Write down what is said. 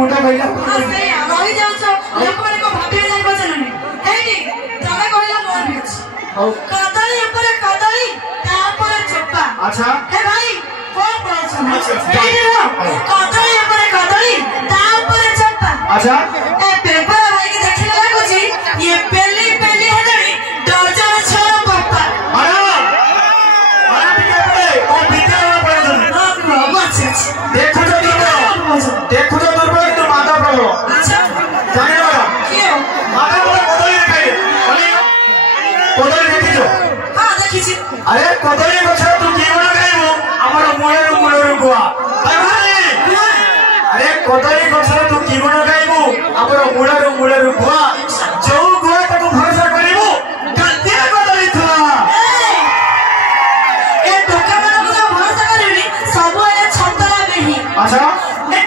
मुंडा भैया हां से रही जाउछो लोक माने को भाबिया जाई बचननी एठी तमे कहला मोर भी अछि कदली ऊपर कदली ता ऊपर चोपा अच्छा हे भाई कोन बोलछ कदली ऊपर कदली ता ऊपर चोपा अच्छा ए पेपर भाई के देखिला लागो जी ये पहली पहली हेदड़ी डजन छोरा पप्पा अरे ओ विद्या पड़े बच्चे देखो तो दुर्बल तो माता प्रभु अच्छा जाने लगा क्यों माता प्रभु कदली देखाई कदली देखी जो हां देखी छी अरे कदली गछ तू जीवन खाइबो हमर मुळे गुआ अरे कदली गछ तू जीवन खाइबो हमर मुळे गुआ जो गुआ ताको भरोसा करिबो गलती कदली थुआ ए टोका मानको जो भरोसा करिनी सब ए छतरा बेही अच्छा ए